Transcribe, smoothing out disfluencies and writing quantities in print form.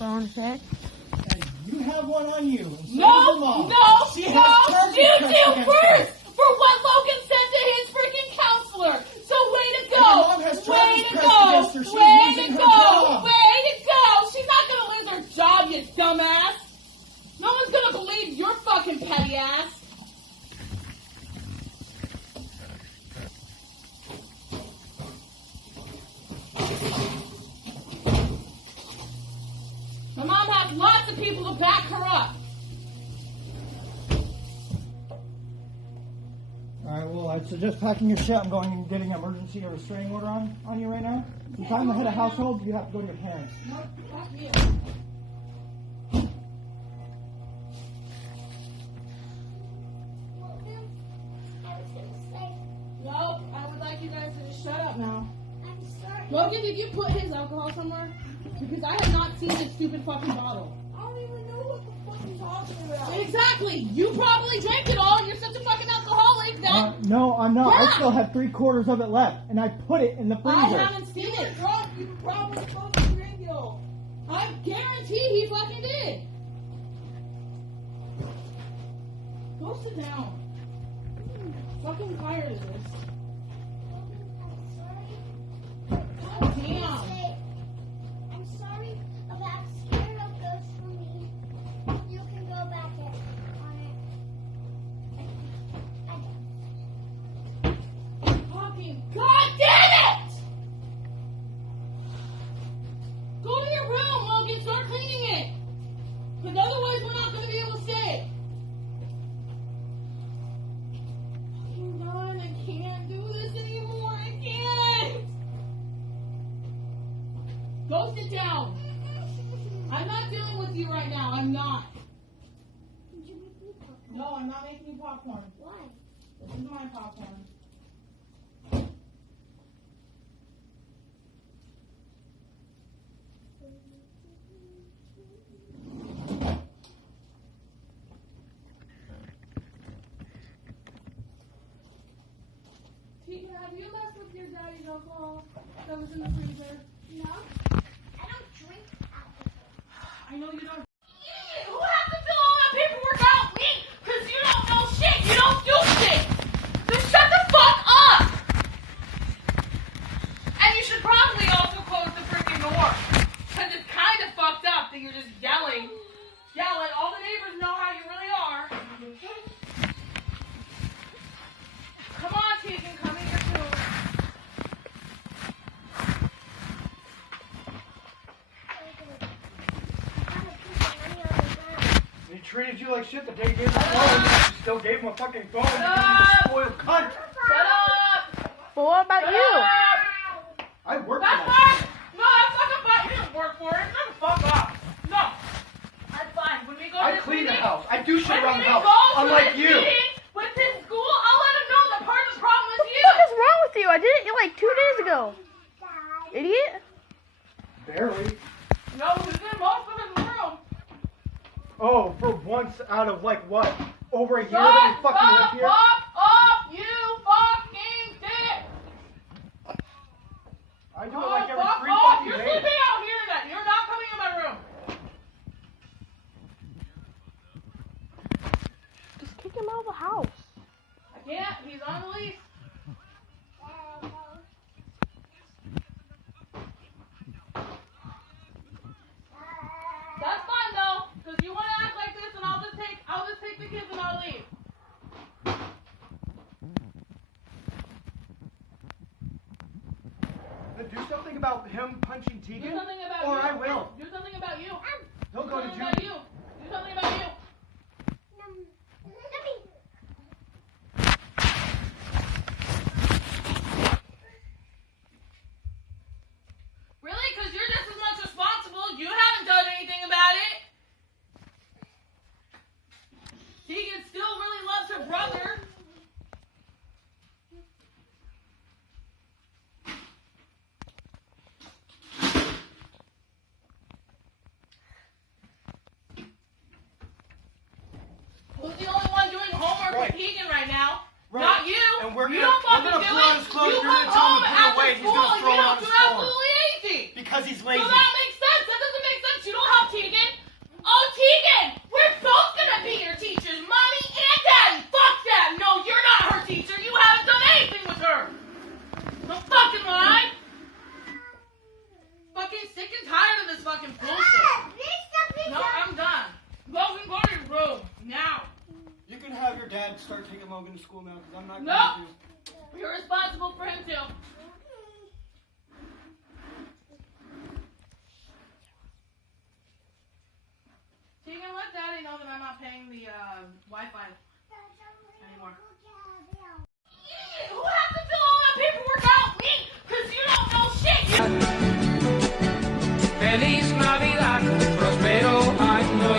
phone fixed. And you have one on you. No, you do first for what Logan said to his freaking counselor. So way to go. Way to go. She's not going to lose her job, you dumbass. No one's going to believe your fucking petty ass. My mom has lots of people to back her up. Alright, well, I'd suggest packing your shit. I'm going and getting an emergency restraining order on you right now. If I'm the head of household, you have to go to your parents. No, fuck you. No, I would like you guys to just shut up now. I'm sorry. Logan, did you put his alcohol somewhere? Because I have not seen this stupid fucking bottle. I don't even know what the fuck you're talking about. Exactly. You probably drank it all. You're such a fucking alcoholic that... No, I'm not. Yeah. I still have 3/4 of it left, and I put it in the freezer. I haven't seen You were it. drunk. You probably fucking drank it all. I guarantee he fucking did. Go sit down. Fucking tired of this. I'm sorry. God damn. I'm sorry about scaring of ghosts from me. You can go back on it. Fucking God damn it! Go to your room, Logan. Start cleaning it. Because otherwise we're not going to be able to stay. Fucking done. I can't do this anymore. I can't. Go sit down. I'm not dealing with you right now. I'm not. Did you make me popcorn? No, I'm not making you popcorn. Why? This is my popcorn. Tegan, have you left with your daddy's alcohol that was in the freezer? No. I don't drink alcohol. I know you don't. Who has to fill all that paperwork out? Me? Because you don't know shit. You don't do shit. Then shut the fuck up. And you should probably also close the freaking door. Because it's kind of fucked up that you're just yelling. Yelling. All the neighbors know how you really are. Come on, Tegan. Come in your room. He treated you like shit the day he gave him a phone. You still gave him a fucking phone. Shut You up! spoiled cunt. Shut up! But what about Shut you? up! I work for That's that. fine! No, that's fucking fine! You didn't work for it! Shut the fuck up! No! That's fine. When we go to I this clean the meeting, house. I do shit when around we the house. go to Unlike this you. meeting with this school, I'll let them know that part of the problem is What the you! fuck is wrong with you? I did it like 2 days ago. Idiot. Barely. No, he's in most of his room. Oh, for once out of like what? Over a year Shut that we the fucking live here? fuck up, you fucking dick! I do it like every fuck 3 off! fucking You're days. sleeping out here then! You're not coming in my room! Just kick him out of the house. I can't. He's on the lease. That's fine though, because you want to act like this, and I'll just take the kids and I'll leave. Do something about him punching Do Tegan, something about or you. I will. Do something about you. He'll Do go to something jail. about you. Do something about you. Really? Because you're just as much responsible. You haven't done anything about it. Tegan still really loves her brother. Who's the only one doing homework Right. with Tegan right now? Right. Not you. And we're You gonna- don't fucking we're gonna do throw out his it. clothes. You We're gonna come tell him home to put it after away. He's school gonna and throw you it on don't his do floor. absolutely anything. Because he's So lazy. that makes sense. That doesn't make sense. You don't have Tegan. Oh, Tegan, we're both gonna be your teachers, mommy and daddy. Fuck that. No, you're not her teacher. You haven't done anything with her. Don't fucking lie. Fucking sick and tired of this fucking bullshit. No, I'm done. Logan, go to your room now. You can have your dad start taking Logan to school now, because I'm not Nope. going to. You're responsible for him too. Tegan, let daddy know that I'm not paying the Wi-Fi anymore. Who has to fill all that paperwork out? Me? Because you don't know shit.